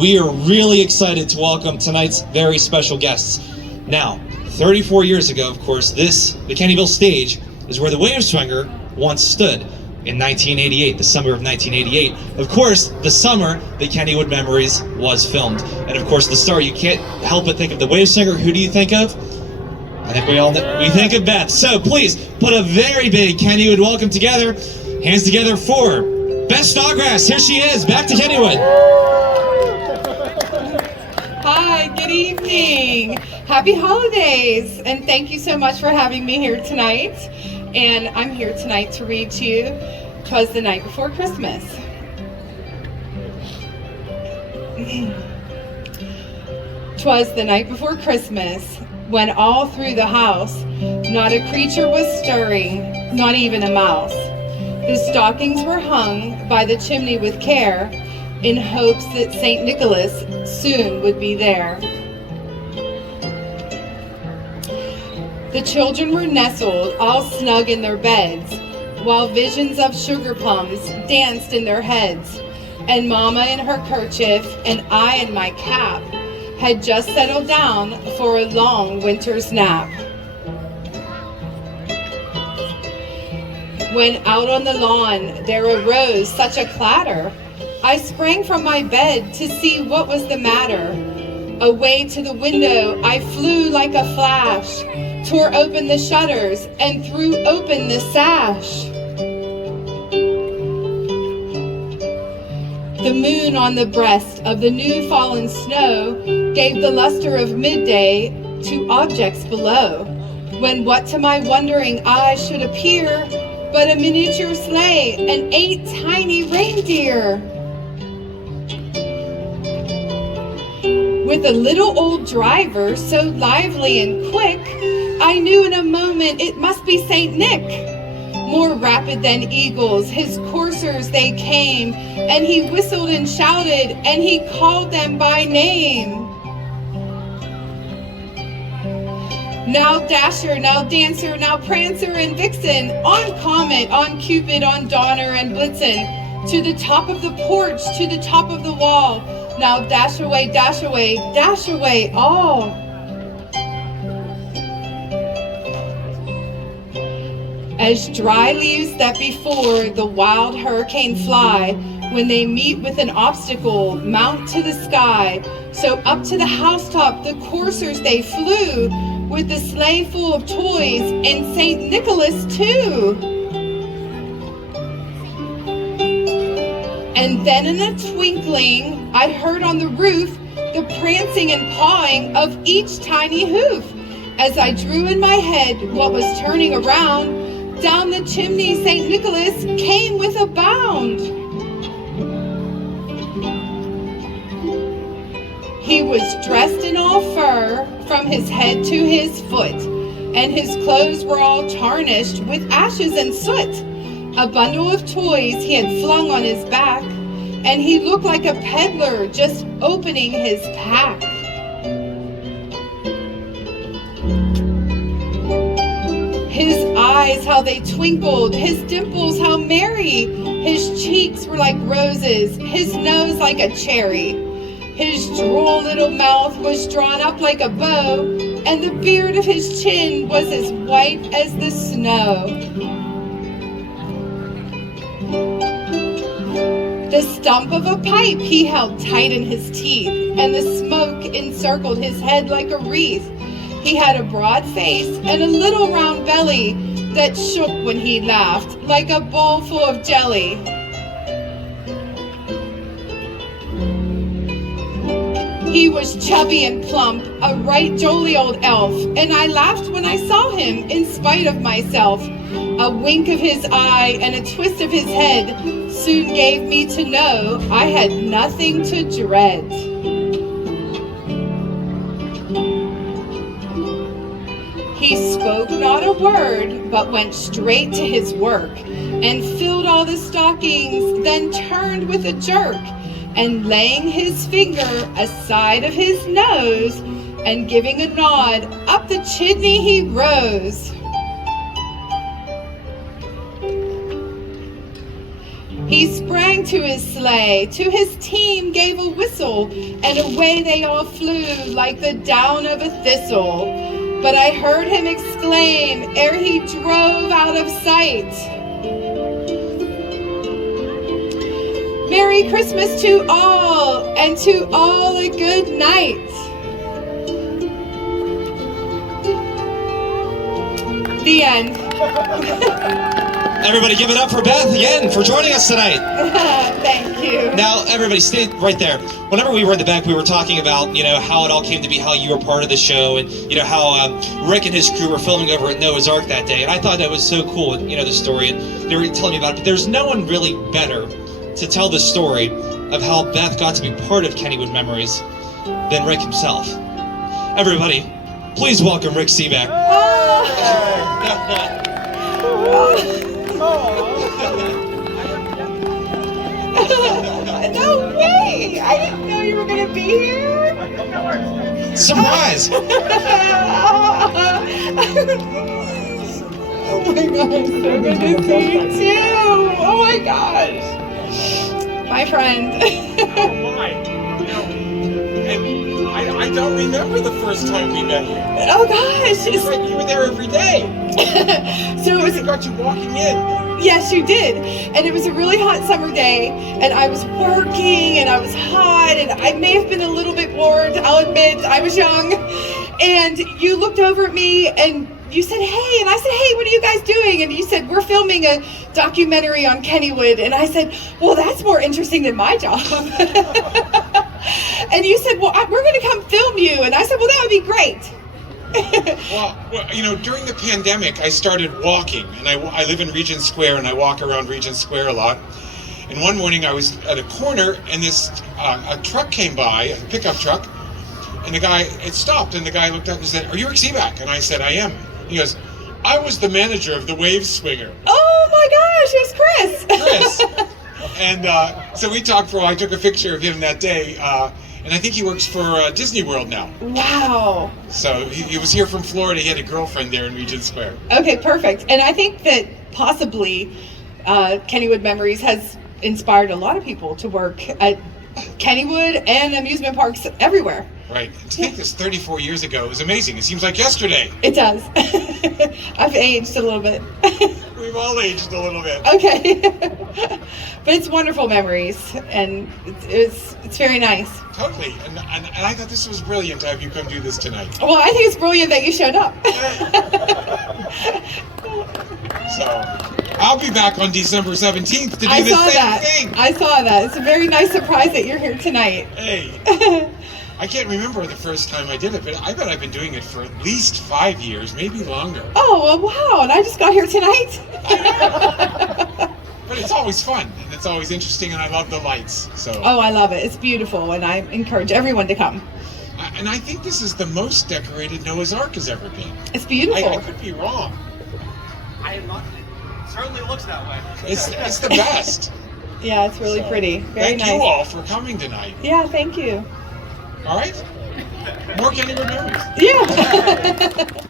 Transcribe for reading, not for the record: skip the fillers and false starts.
we are really excited to welcome tonight's very special guests. Now, 34 years ago, of course, the Kennyville stage is where the Wave Swinger once stood in 1988, the summer of 1988. Of course, the summer that Kennywood Memories was filmed. And of course, the star, you can't help but think of the Wave Swinger. Who do you think of? I think we think of Beth. So please put a very big Kennywood welcome together. Hands together for Beth Snodgrass. Here she is, back to Kennywood. Hi, good evening. Happy holidays, and thank you so much for having me here tonight. And I'm here tonight to read to you "Twas the Night Before Christmas." "'Twas the night before Christmas, when all through the house not a creature was stirring, not even a mouse. The stockings were hung by the chimney with care, in hopes that St. Nicholas soon would be there. The children were nestled all snug in their beds, while visions of sugar plums danced in their heads, and Mama in her kerchief and I in my cap had just settled down for a long winter's nap. When out on the lawn there arose such a clatter, I sprang from my bed to see what was the matter. Away to the window I flew like a flash, tore open the shutters and threw open the sash. The moon on the breast of the new fallen snow gave the luster of midday to objects below, when what to my wondering eyes should appear but a miniature sleigh and 8 tiny reindeer. With a little old driver so lively and quick, I knew in a moment it must be Saint Nick. More rapid than eagles, his coursers they came, and he whistled and shouted, and he called them by name. Now Dasher, now Dancer, now Prancer and Vixen, on Comet, on Cupid, on Donner and Blitzen, to the top of the porch, to the top of the wall. Now dash away, all. As dry leaves that before the wild hurricane fly, when they meet with an obstacle, mount to the sky, so up to the housetop the coursers they flew, with the sleigh full of toys, and St. Nicholas too. And then in a twinkling, I heard on the roof the prancing and pawing of each tiny hoof. As I drew in my head what was turning around, down the chimney St. Nicholas came with a bound. He was dressed in all fur from his head to his foot, and his clothes were all tarnished with ashes and soot. A bundle of toys he had flung on his back, and he looked like a peddler just opening his pack. His eyes, how they twinkled, his dimples, how merry. His cheeks were like roses, his nose like a cherry. His droll little mouth was drawn up like a bow, and the beard of his chin was as white as the snow. The stump of a pipe he held tight in his teeth, and the smoke encircled his head like a wreath. He had a broad face and a little round belly that shook when he laughed like a bowl full of jelly. He was chubby and plump, a right jolly old elf, and I laughed when I saw him in spite of myself. A wink of his eye and a twist of his head soon gave me to know I had nothing to dread. He spoke not a word, but went straight to his work, and filled all the stockings, then turned with a jerk, and laying his finger aside of his nose, and giving a nod, up the chimney he rose. He sprang to his sleigh, to his team gave a whistle, and away they all flew like the down of a thistle. But I heard him exclaim ere he drove out of sight, Merry Christmas to all, and to all a good night. The end. Everybody give it up for Beth again for joining us tonight. Thank you. Now, everybody stay right there. Whenever we were in the back, we were talking about, how it all came to be, how you were part of the show, and, how Rick and his crew were filming over at Noah's Ark that day. And I thought that was so cool, the story, and they were telling me about it. But there's no one really better to tell the story of how Beth got to be part of Kennywood Memories than Rick himself. Everybody, please welcome Rick Sebak. No way! I didn't know you were going to be here. Surprise! Oh my gosh, so good to see you too. Oh my gosh. My friend. I don't remember the first time we met you. Oh gosh. It's like you were there every day. So it was. I got you walking in. Yes, you did. And it was a really hot summer day, and I was working, and I was hot, and I may have been a little bit bored. I'll admit, I was young. And you looked over at me, and you said, hey, and I said, hey, what are you guys doing? And you said, we're filming a documentary on Kennywood. And I said, well, that's more interesting than my job. And you said, well, we're going to come film you. And I said, well, that would be great. Well, during the pandemic, I started walking, and I live in Regent Square, and I walk around Regent Square a lot. And one morning, I was at a corner, and this a truck came by, a pickup truck, and it stopped, and the guy looked up and said, "Are you Rick Sebak?" And I said, "I am." He goes, "I was the manager of the Wave Swinger." Oh my gosh, it was Chris. And so we talked for a while. I took a picture of him that day. And I think he works for Disney World now. Wow. So he was here from Florida. He had a girlfriend there in Regent Square. Okay, perfect. And I think that possibly Kennywood Memories has inspired a lot of people to work at Kennywood and amusement parks everywhere. Right. And to think this 34 years ago is amazing. It seems like yesterday. It does. I've aged a little bit. We've all aged a little bit. Okay. But it's wonderful memories, and it's very nice. Totally. And I thought this was brilliant to have you come do this tonight. Well, I think it's brilliant that you showed up. So I'll be back on December 17th to do the same thing. I saw that. It's a very nice surprise that you're here tonight. Hey. I can't remember the first time I did it, but I bet I've been doing it for at least 5 years, maybe longer. Oh, well, wow. And I just got here tonight. But it's always fun, and it's always interesting, and I love the lights. So. Oh, I love it. It's beautiful, and I encourage everyone to come. And I think this is the most decorated Noah's Ark has ever been. It's beautiful. I could be wrong. It certainly looks that way. It's the best. Yeah, it's really pretty. Very nice. Thank you all for coming tonight. Yeah, thank you. All right? More Kennywood Memories. Yeah.